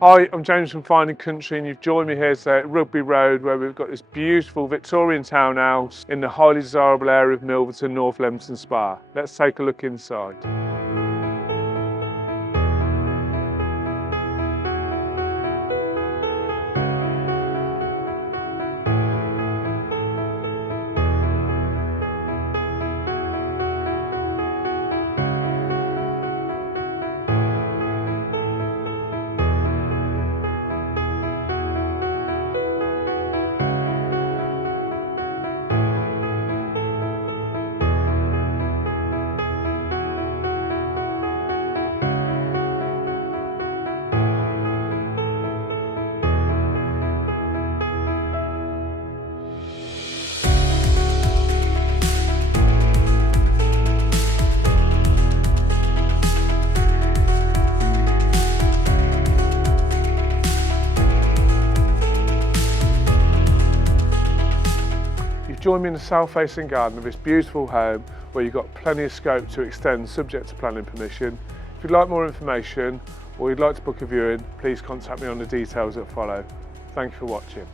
Hi, I'm James from Fine & Country and you've joined me here today at Rugby Road where we've got this beautiful Victorian townhouse in the highly desirable area of Milverton, North Leamington Spa. Let's take a look inside. Join me in the south-facing garden of this beautiful home where you've got plenty of scope to extend subject to planning permission. If you'd like more information or you'd like to book a viewing, please contact me on the details that follow. Thank you for watching.